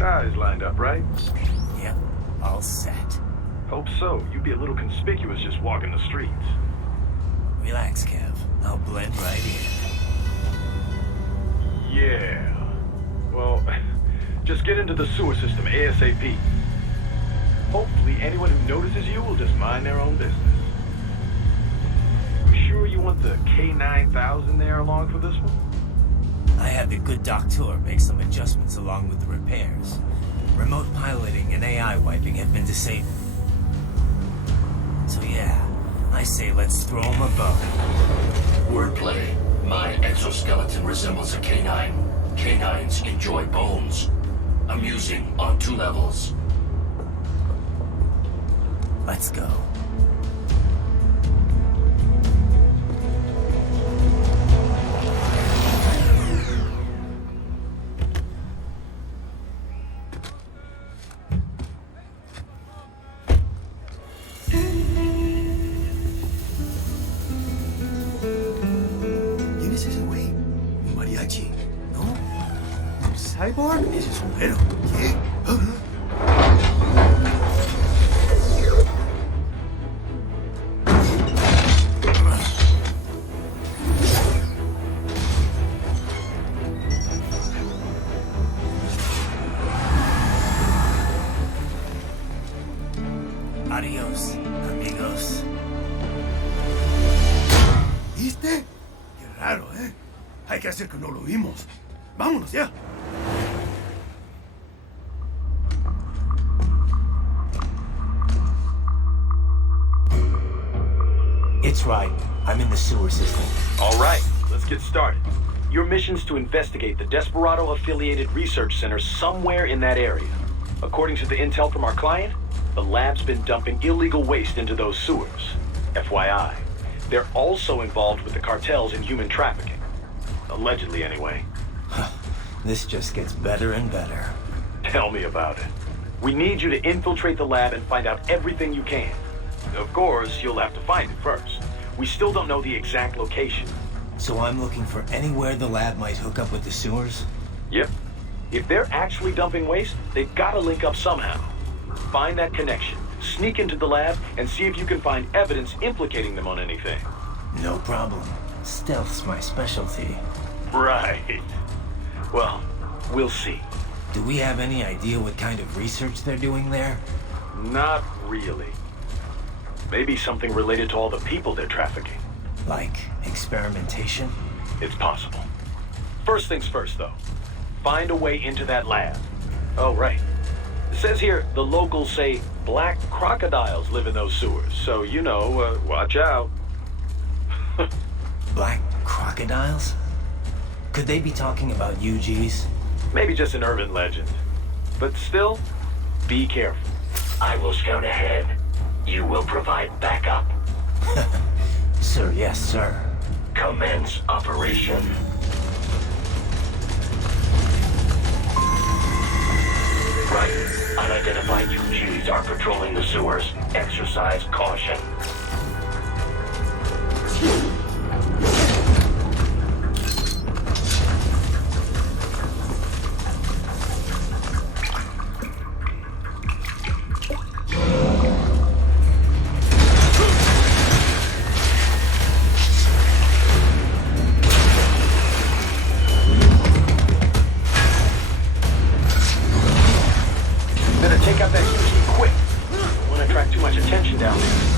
Guys lined up, right? Yep, all set. Hope so. You'd be a little conspicuous just walking the streets. Relax, Kev. I'll blend right in. Yeah. Well, just get into the sewer system ASAP. Hopefully anyone who notices you will just mind their own business. You sure you want the K9000 there along for this one? I had the good doctor make some adjustments along with the repairs. Remote piloting and AI wiping have been disabled. So yeah, I say let's throw him a bone. Wordplay. My exoskeleton resembles a canine. Canines enjoy bones. Amusing on 2 levels. Let's go. ¿Quién es ese güey? ¿Un mariachi? ¿No? ¿Un cyborg? Ese es un güero. ¿Qué? Adiós, amigos. ¿Viste? Qué raro, ¿eh? Hay que hacer que no lo vimos. Vámonos ya. It's right. I'm in the sewer system. All right, let's get started. Your mission's to investigate the Desperado-affiliated research center somewhere in that area. According to the intel from our client, the lab's been dumping illegal waste into those sewers. FYI, they're also involved with the cartels in human trafficking. Allegedly, anyway. This just gets better and better. Tell me about it. We need you to infiltrate the lab and find out everything you can. Of course, you'll have to find it first. We still don't know the exact location. So I'm looking for anywhere the lab might hook up with the sewers? Yep. If they're actually dumping waste, they've got to link up somehow. Find that connection, sneak into the lab, and see if you can find evidence implicating them on anything. No problem. Stealth's my specialty. Right. Well, we'll see. Do we have any idea what kind of research they're doing there? Not really. Maybe something related to all the people they're trafficking. Like experimentation? It's possible. First things first, though. Find a way into that lab. Oh, right. It says here the locals say black crocodiles live in those sewers, so, you know, watch out. Black crocodiles? Could they be talking about UGs? Maybe just an urban legend. But still, be careful. I will scout ahead. You will provide backup. Sir, yes, sir. Commence operation. Right. Unidentified UGs are patrolling the sewers. Exercise caution. Better take out that UG quick. Don't want to attract too much attention down there.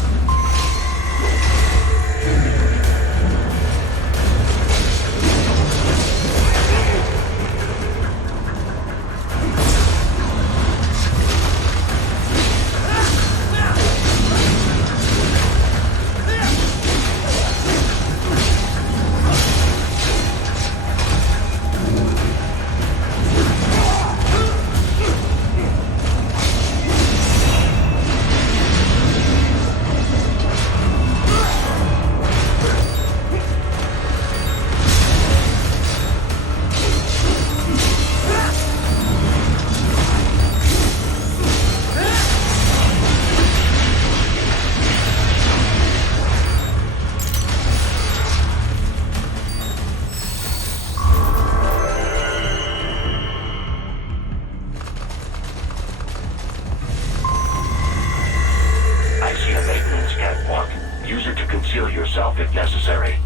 conceal yourself if necessary.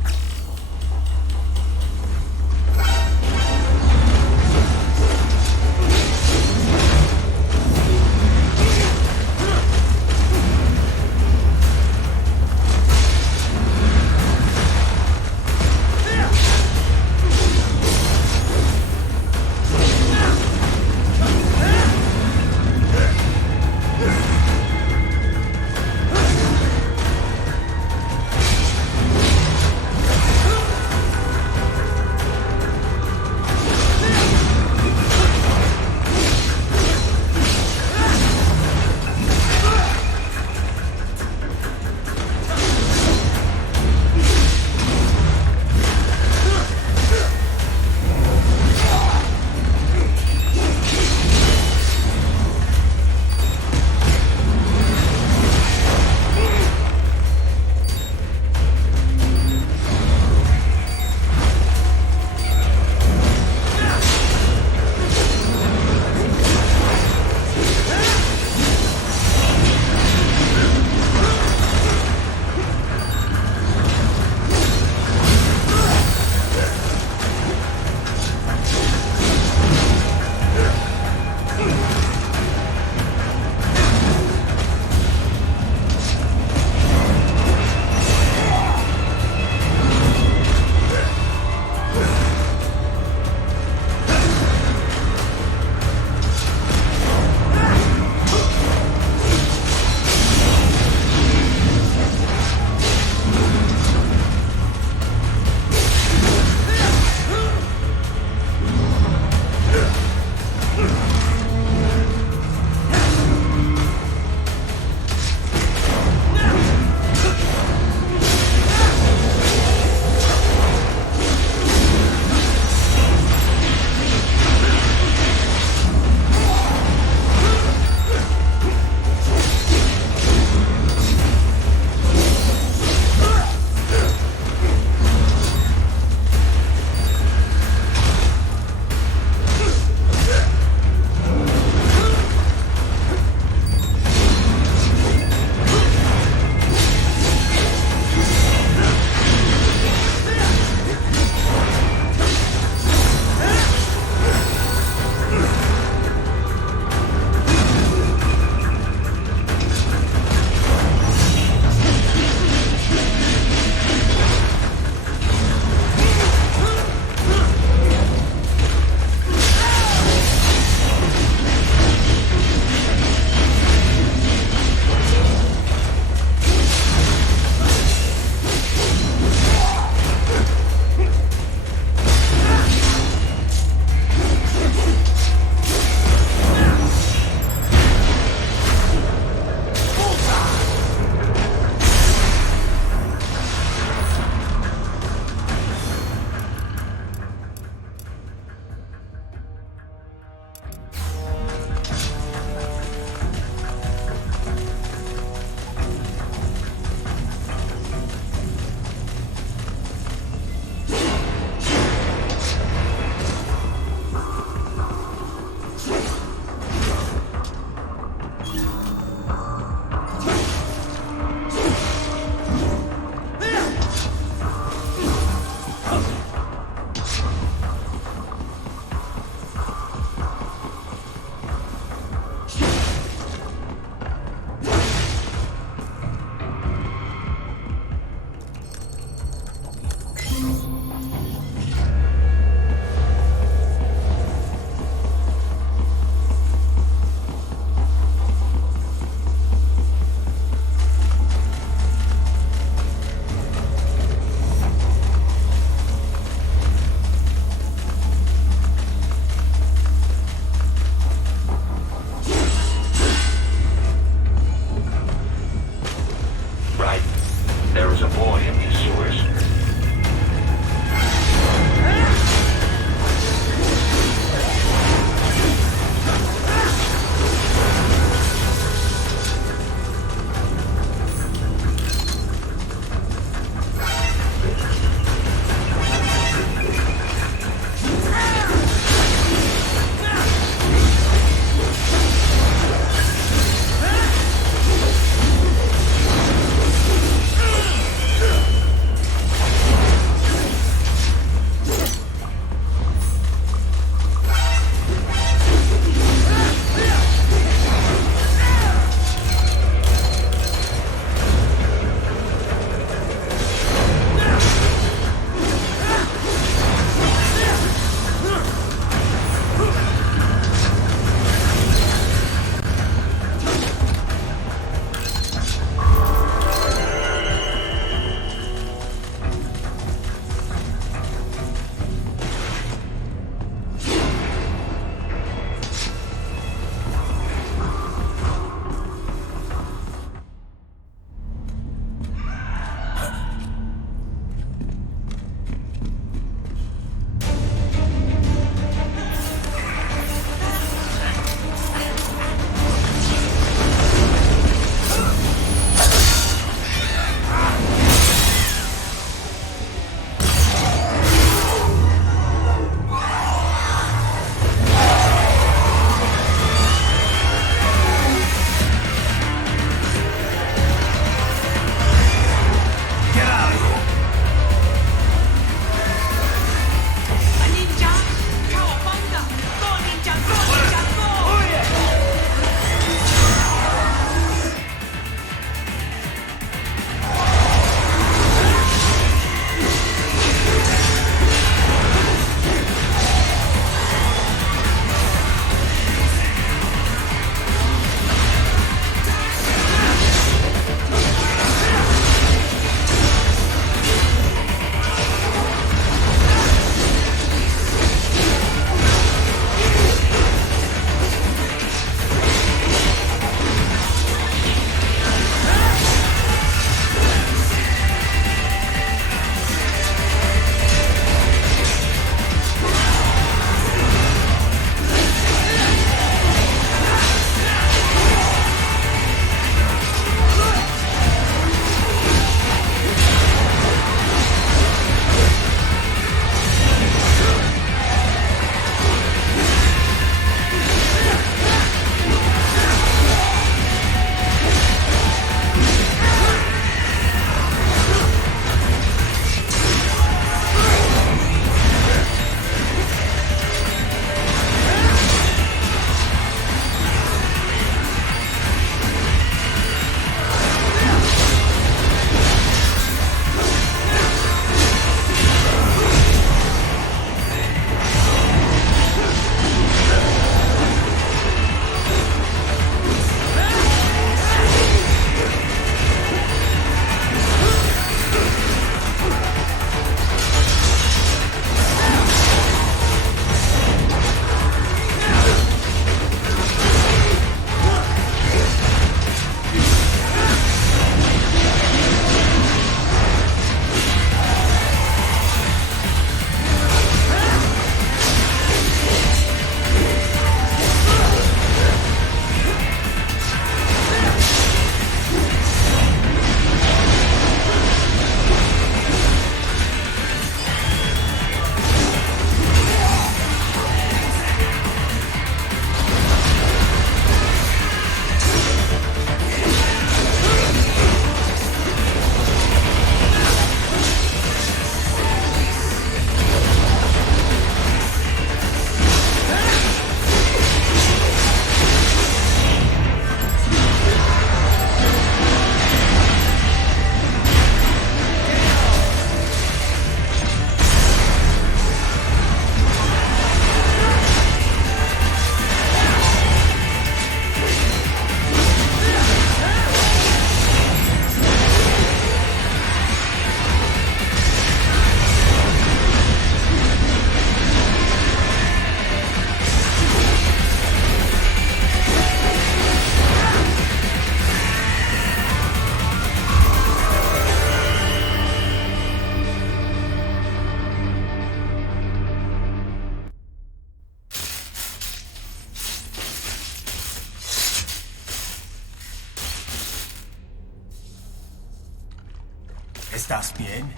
¿Estás bien?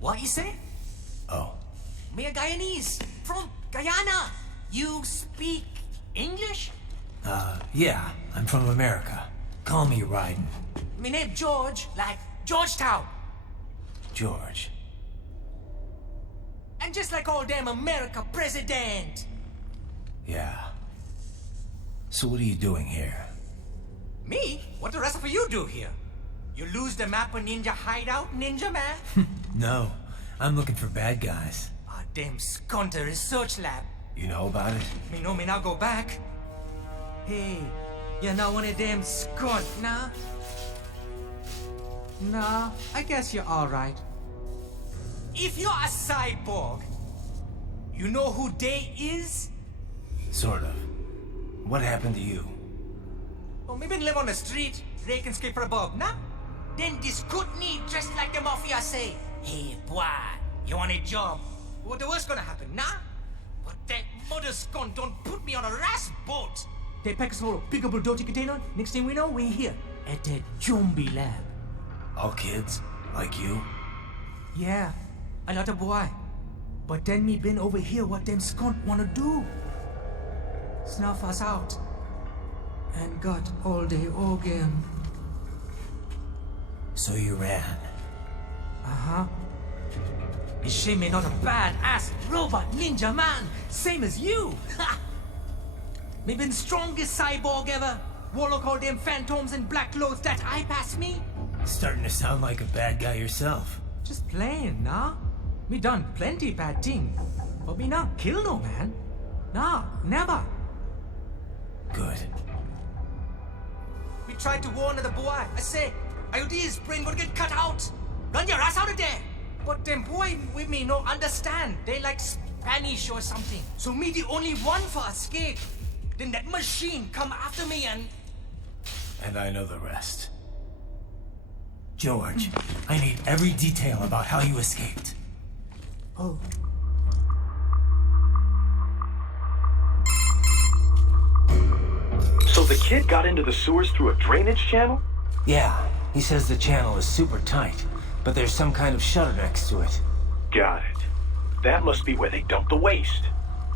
What you say? Oh, Me a Guyanese from Guyana. You speak English? yeah, I'm from America. Call me Ryden. Me name George, like Georgetown. George. And just like all damn America president. Yeah. So what are you doing here? Me? What the rest of you do here? You lose the map of Ninja Hideout, Ninja Man? No, I'm looking for bad guys. Ah, damn skunter research lab. You know about it? Me know me now go back. Hey, you're not one of them skunt, nah? Nah, I guess you're alright. If you're a cyborg, you know who they is? Sort of. What happened to you? Oh, maybe live on the street, rake and scrape for above, nah? Then this good need dressed like the mafia say, hey boy, you want a job? What the worst gonna happen, nah? But that mother scunt don't put me on a ras boat. They pack us a whole pickable dirty container. Next thing we know, we're here at that zombie lab. All kids? Like you? Yeah, a lot of boy. But then me been over here what them scunt wanna do. Snuff us out. And got all the organ. So you ran. Uh-huh. Is she me not a bad-ass robot ninja man, same as you? Ha! Me been strongest cyborg ever. Warlock all them phantoms in black clothes that eye pass me. Starting to sound like a bad guy yourself. Just playing, nah? Me done plenty bad thing. But me not kill no man. Nah, never. Good. We tried to warn the boy. I say, IOD's brain gonna get cut out. Run your ass out of there. But them boy with me no understand. They like Spanish or something. So me the only one for escape. Then that machine come after me and... And I know the rest. George, I need every detail about how you escaped. Oh. So the kid got into the sewers through a drainage channel? Yeah, he says the channel is super tight, but there's some kind of shutter next to it. Got it. That must be where they dumped the waste.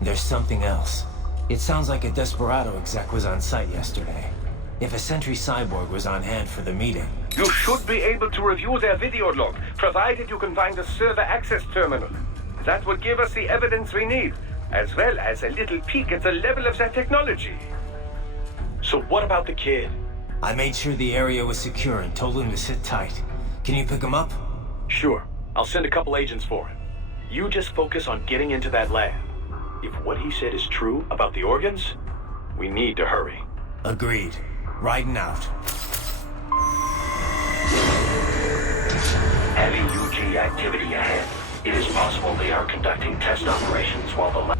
There's something else. It sounds like a Desperado exec was on site yesterday. If a Sentry cyborg was on hand for the meeting. You should be able to review their video log, provided you can find a server access terminal. That would give us the evidence we need, as well as a little peek at the level of their technology. So what about the kid? I made sure the area was secure and told him to sit tight. Can you pick him up? Sure. I'll send a couple agents for him. You just focus on getting into that lab. If what he said is true about the organs, we need to hurry. Agreed. Riding out. Heavy UG activity ahead. It is possible they are conducting test operations while the lab...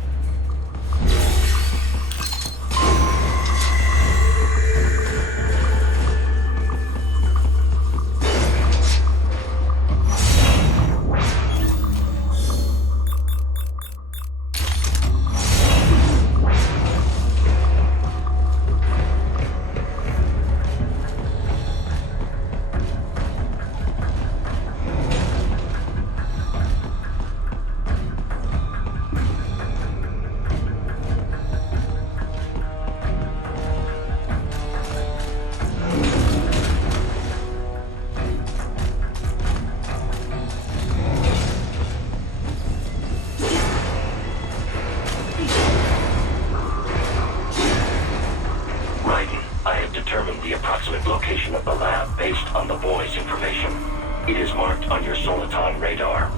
the approximate location of the lab based on the boy's information. It is marked on your Soliton radar.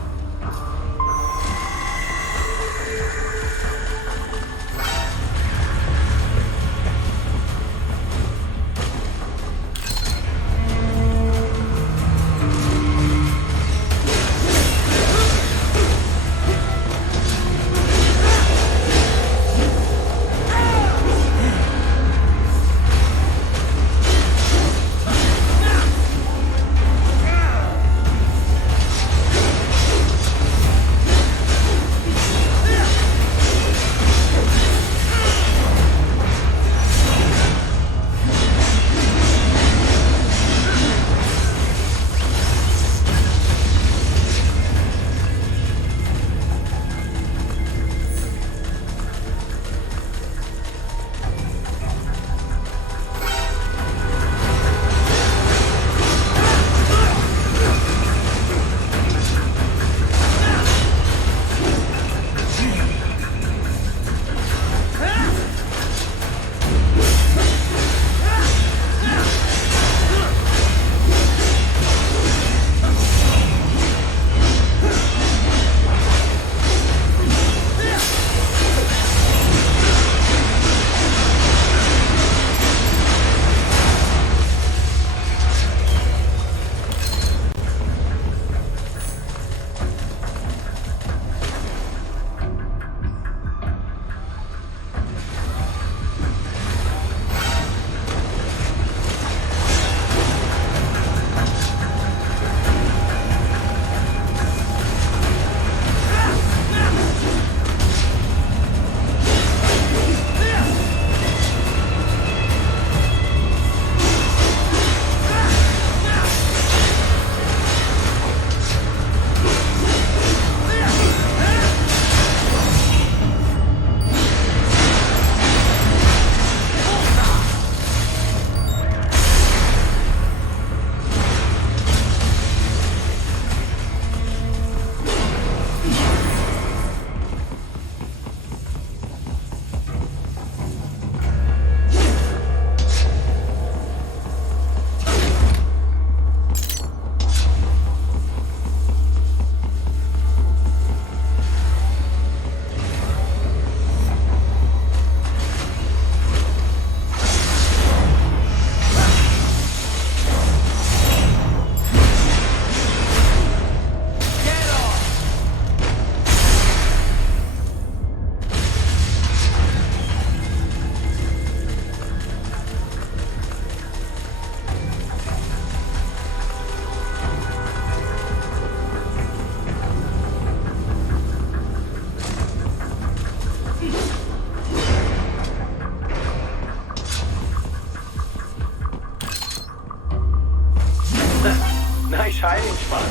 Nice hiding spot.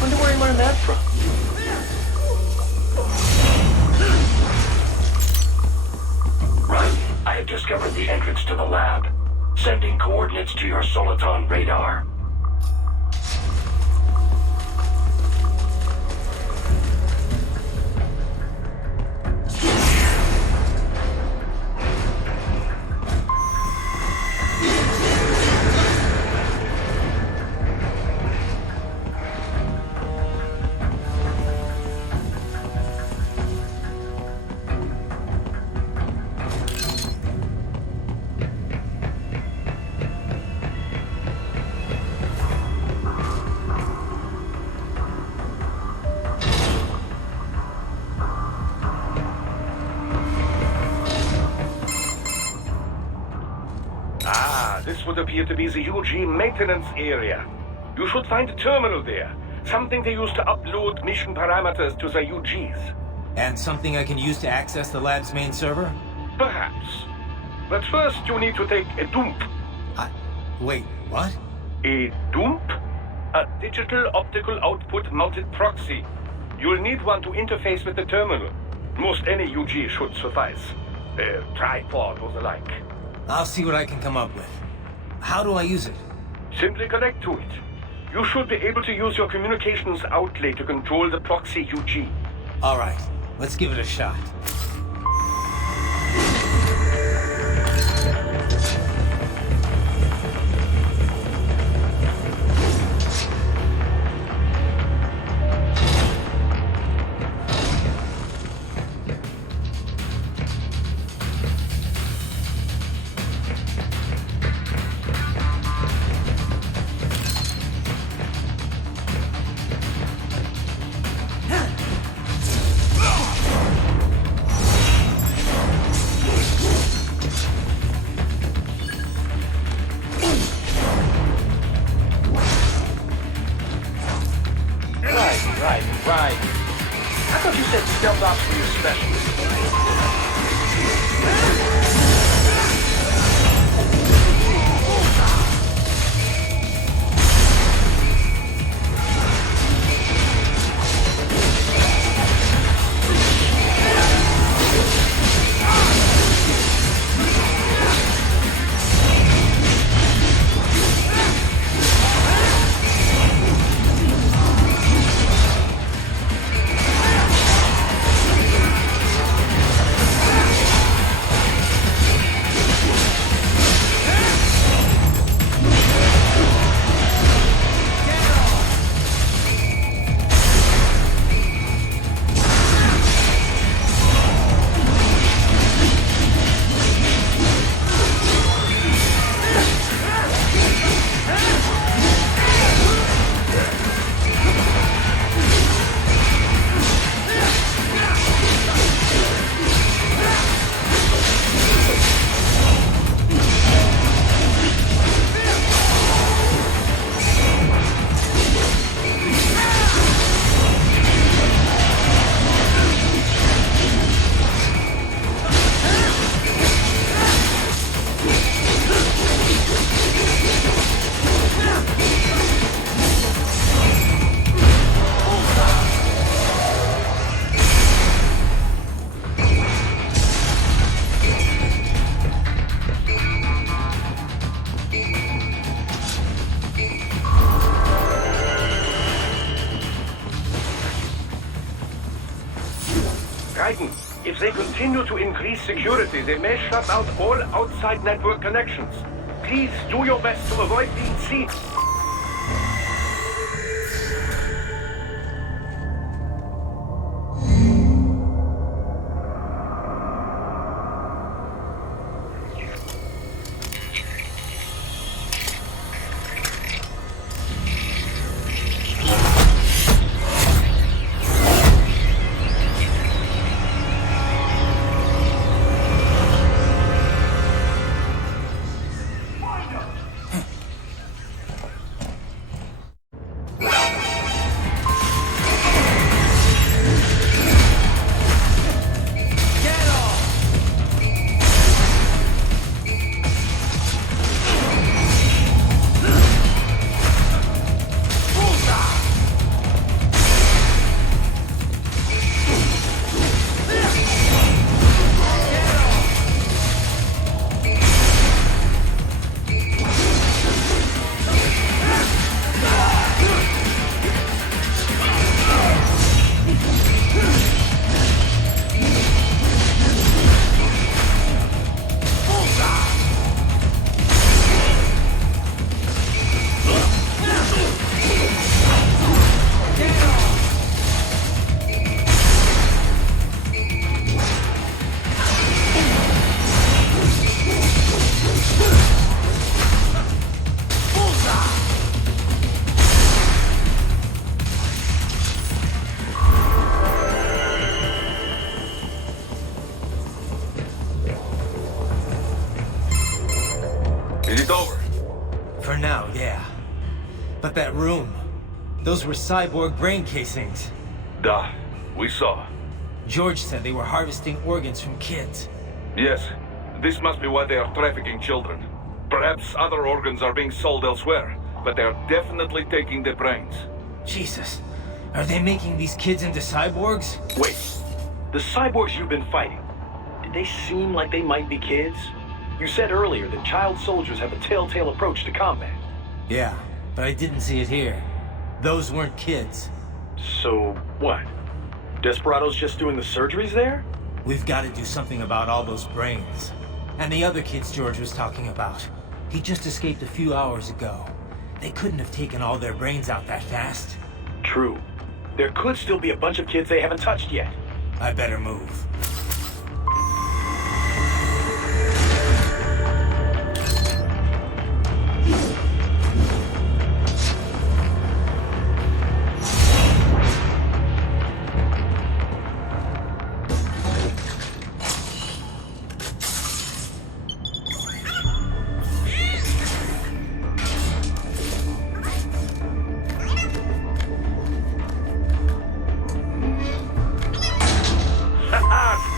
Wonder where he learned that from. Right. I have discovered the entrance to the lab. Sending coordinates to your Soliton radar. This would appear to be the UG maintenance area. You should find a terminal there. Something they use to upload mission parameters to the UGs. And something I can use to access the lab's main server? Perhaps. But first you need to take a dump. Wait, what? A dump? A digital optical output mounted proxy. You'll need one to interface with the terminal. Most any UG should suffice. A tripod or the like. I'll see what I can come up with. How do I use it? Simply connect to it. You should be able to use your communications outlay to control the proxy UG. All right, let's give it a shot. Right. I thought you said stealth ops were your specialty. If they continue to increase security, they may shut out all outside network connections. Please do your best to avoid being seen. Is it over? For now, yeah. But that room, those were cyborg brain casings. Duh. We saw. George said they were harvesting organs from kids. Yes. This must be why they are trafficking children. Perhaps other organs are being sold elsewhere, but they are definitely taking the brains. Jesus. Are they making these kids into cyborgs? Wait, the cyborgs you've been fighting, did they seem like they might be kids? You said earlier that child soldiers have a telltale approach to combat. Yeah, but I didn't see it here. Those weren't kids. So, what? Desperado's just doing the surgeries there? We've got to do something about all those brains. And the other kids George was talking about. He just escaped a few hours ago. They couldn't have taken all their brains out that fast. True. There could still be a bunch of kids they haven't touched yet. I better move.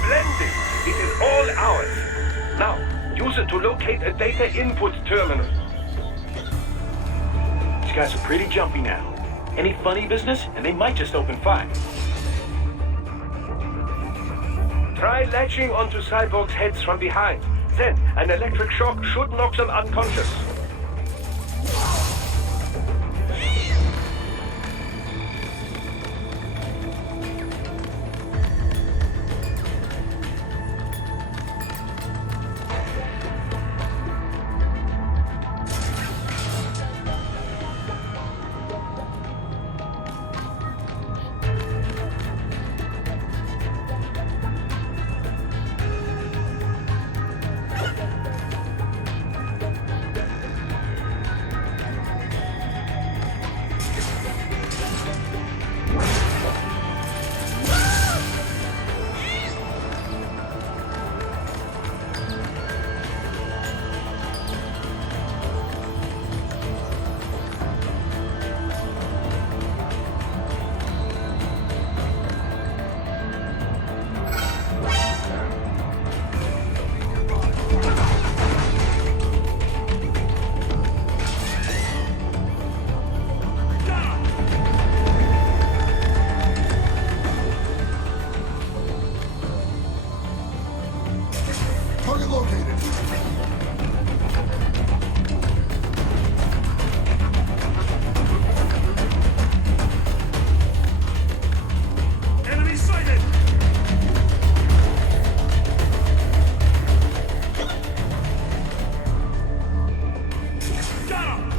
Splendid! It is all ours. Now, use it to locate a data input terminal. These guys are pretty jumpy now. Any funny business, and they might just open fire. Try latching onto cyborgs' heads from behind. Then, an electric shock should knock them unconscious. Target located. Enemy sighted! Down!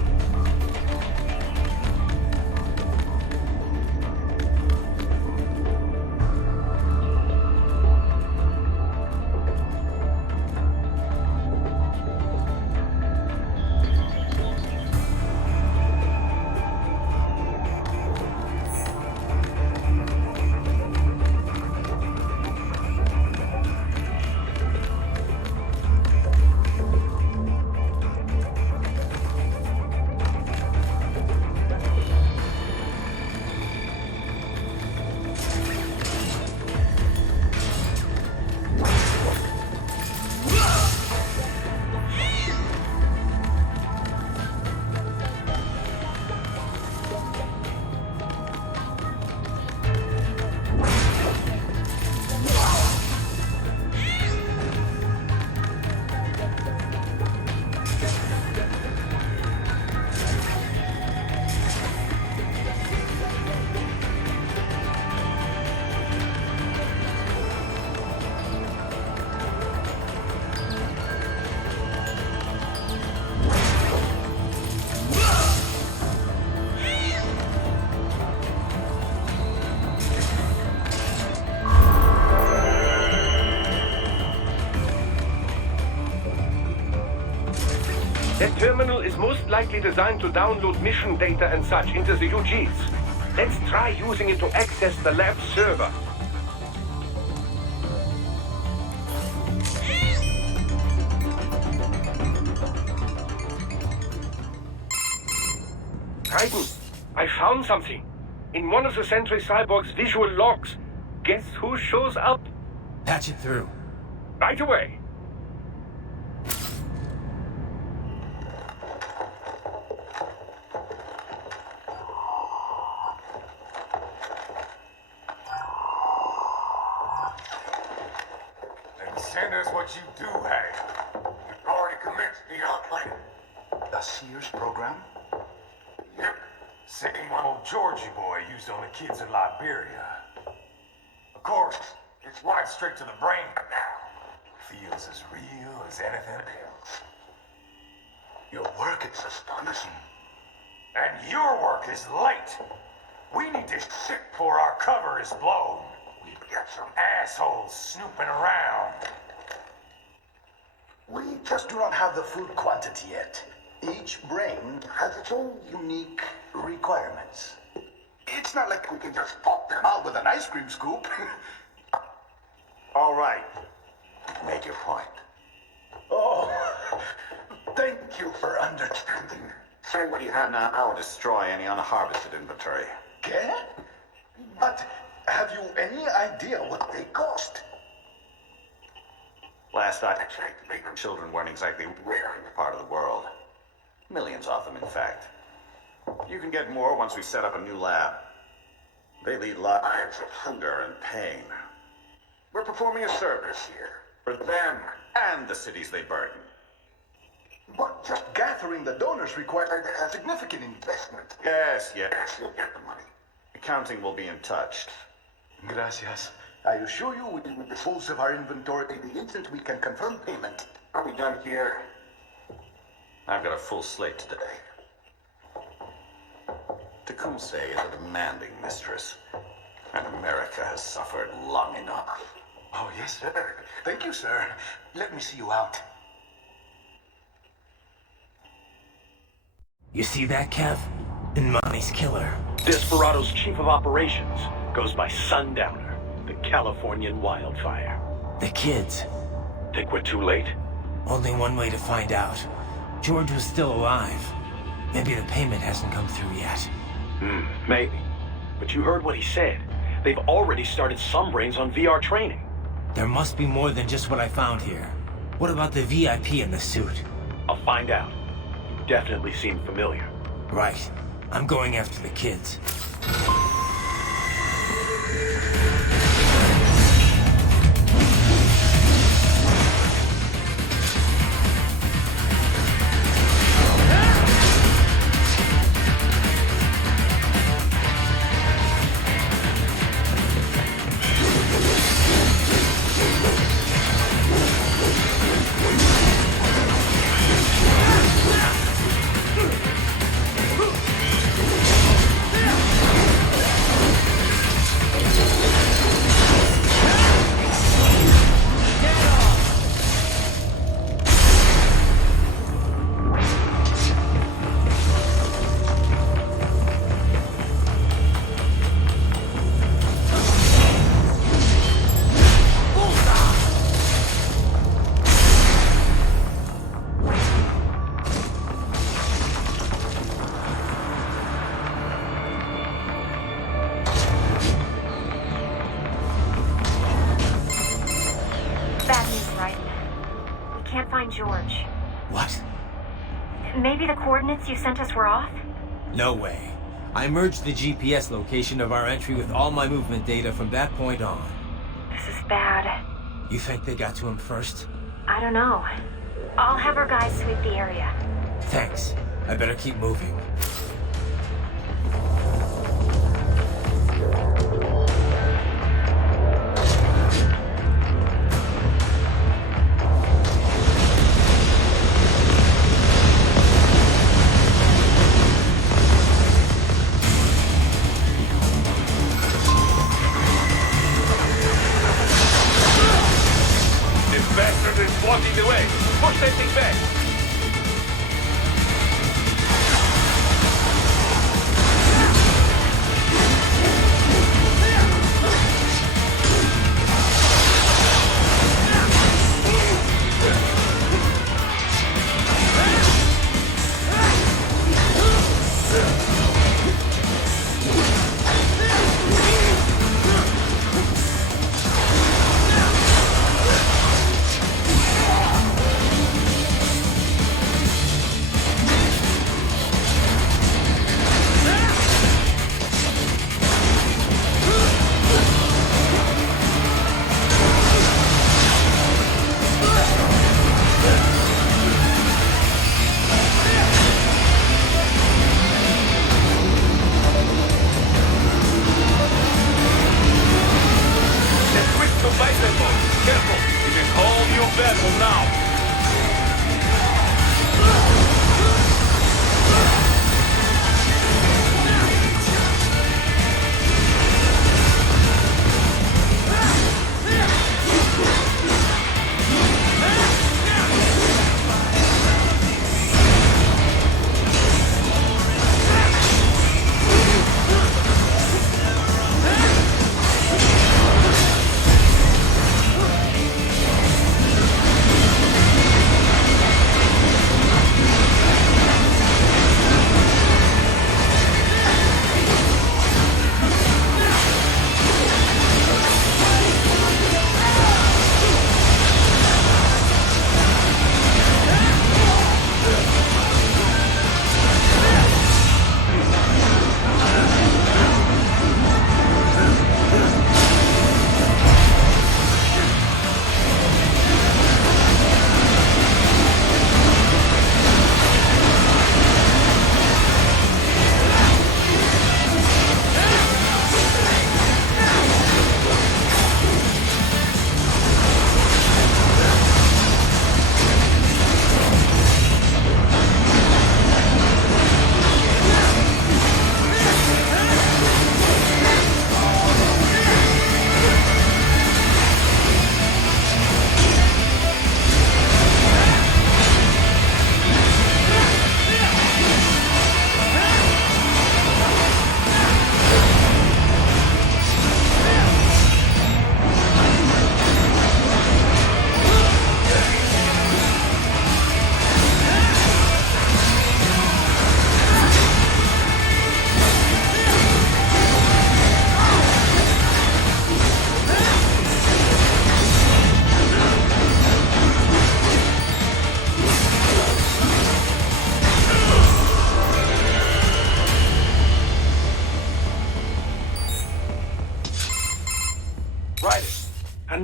That terminal is most likely designed to download mission data and such into the UGs. Let's try using it to access the lab server. Titan, I found something. In one of the Sentry Cyborg's visual logs. Guess who shows up? Patch it through. Right away. Then send us what you do have. We've already commenced the outplanning. The Sears program? Yep. Same one old Georgie boy used on the kids in Liberia. Of course, it's right straight to the brain now. Feels as real as anything else. Your work is astonishing. And your work is late. We need this shit before our cover is blown. We've got some assholes snooping around. We just do not have the food quantity yet. Each brain has its own unique requirements. It's not like we can just pop them out with an ice cream scoop. All right. Make your point. Oh, thank you for understanding. Say what you have now. I'll destroy any unharvested inventory. Okay? But have you any idea what they cost? Last I checked, children weren't exactly rare in the part of the world. Millions of them, in fact. You can get more once we set up a new lab. They lead lives of hunger and pain. We're performing a service here for them and the cities they burden. But just gathering the donors required a significant investment. Yes, you'll get the money. Accounting will be in touch. Gracias. I assure you we will dispose of our inventory the instant we can confirm payment. Are we done here? I've got a full slate today. Tecumseh is a demanding mistress, and America has suffered long enough. Oh, yes, sir. Thank you, sir. Let me see you out. You see that, Kev? Money's killer. Desperado's chief of operations goes by Sundowner, the Californian wildfire. The kids. Think we're too late? Only one way to find out. George was still alive. Maybe the payment hasn't come through yet. Maybe. But you heard what he said. They've already started some brains on VR training. There must be more than just what I found here. What about the VIP in the suit? I'll find out. You definitely seem familiar. Right. I'm going after the kids. George. What? Maybe the coordinates you sent us were off? No way. I merged the GPS location of our entry with all my movement data from that point on. This is bad. You think they got to him first? I don't know. I'll have our guys sweep the area. Thanks. I better keep moving. Blocking the way. Push that thing back.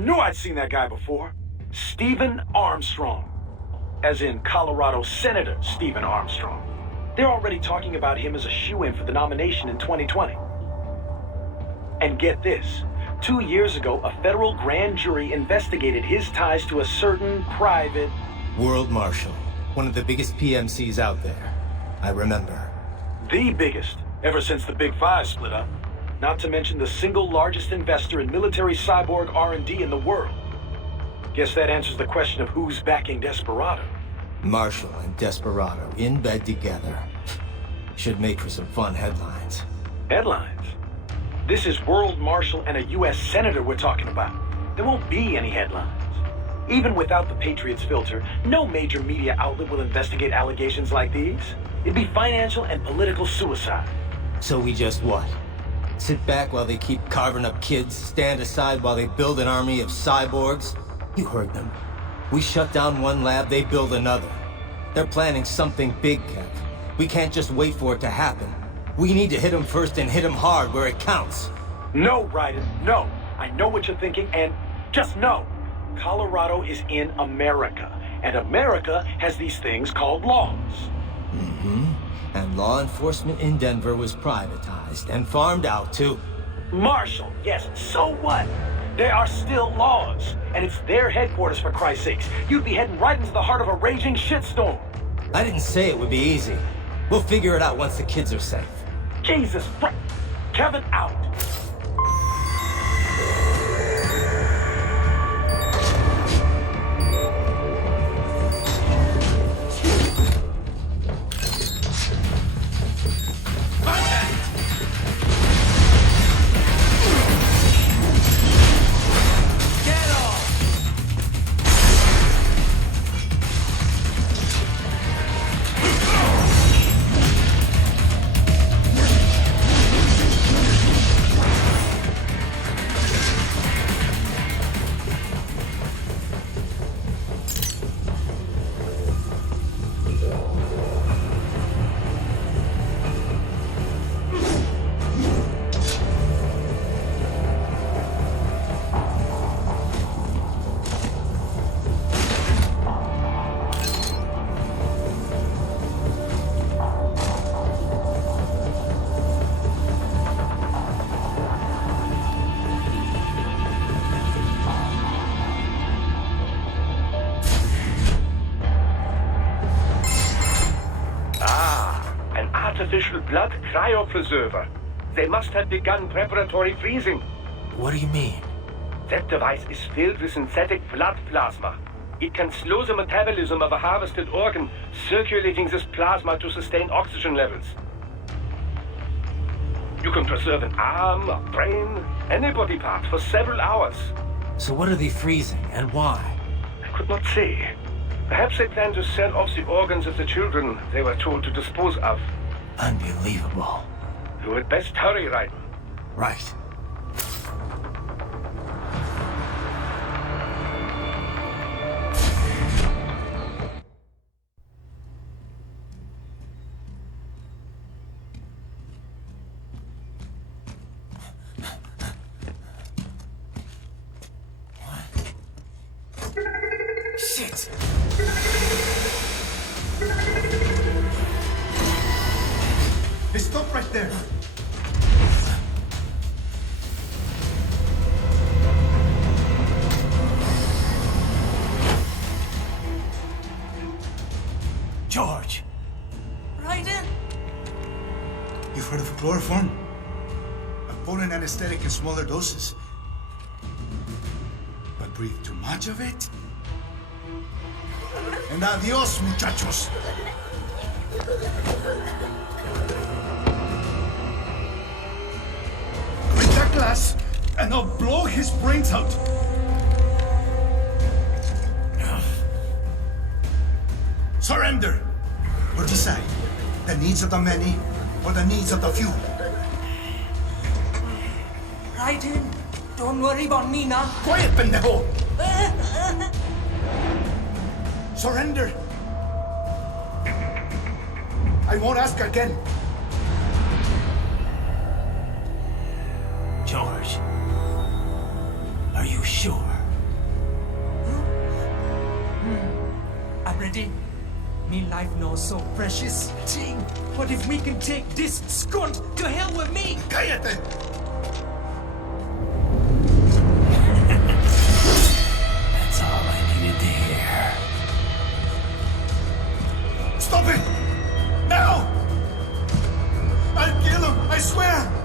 knew I'd seen that guy before. Stephen Armstrong. As in Colorado Senator Stephen Armstrong. They're already talking about him as a shoo-in for the nomination in 2020. And get this. 2 years ago, a federal grand jury investigated his ties to a certain private... World Marshal. One of the biggest PMCs out there. I remember. The biggest, ever since the Big Five split up. Not to mention the single largest investor in military cyborg R&D in the world. Guess that answers the question of who's backing Desperado. Marshall and Desperado in bed together. Should make for some fun headlines. Headlines? This is World Marshal and a U.S. Senator we're talking about. There won't be any headlines. Even without the Patriots filter, no major media outlet will investigate allegations like these. It'd be financial and political suicide. So we just what? Sit back while they keep carving up kids, stand aside while they build an army of cyborgs? You heard them. We shut down one lab, they build another. They're planning something big, Kev. We can't just wait for it to happen. We need to hit them first and hit them hard where it counts. No, Raiden, no. I know what you're thinking, and just know. Colorado is in America, and America has these things called laws. Mm-hmm. And law enforcement in Denver was privatized and farmed out, too. Marshall, yes, so what? There are still laws, and it's their headquarters, for Christ's sakes. You'd be heading right into the heart of a raging shitstorm. I didn't say it would be easy. We'll figure it out once the kids are safe. Jesus Christ. Kevin out. Artificial blood cryopreserver. They must have begun preparatory freezing. What do you mean? That device is filled with synthetic blood plasma. It can slow the metabolism of a harvested organ, circulating this plasma to sustain oxygen levels. You can preserve an arm, a brain, any body part for several hours. So what are they freezing, and why? I could not say. Perhaps they plan to sell off the organs of the children they were told to dispose of. Unbelievable. You had best hurry, Raiden. Right. Shit! Hey, stop right there! George! Raiden? You've heard of chloroform? A potent anesthetic in smaller doses. But breathe too much of it? And adios, muchachos! Break that glass, and I'll blow his brains out! Surrender! Or decide, the needs of the many, or the needs of the few. Raiden, don't worry about me now. Quiet, pendejo! Surrender! I won't ask again. George, are you sure? already? Me life now so precious. Ting, what if we can take this skunt to hell with me? Cállate! That's all I needed to hear. Stop it! Now! I'll kill him, I swear!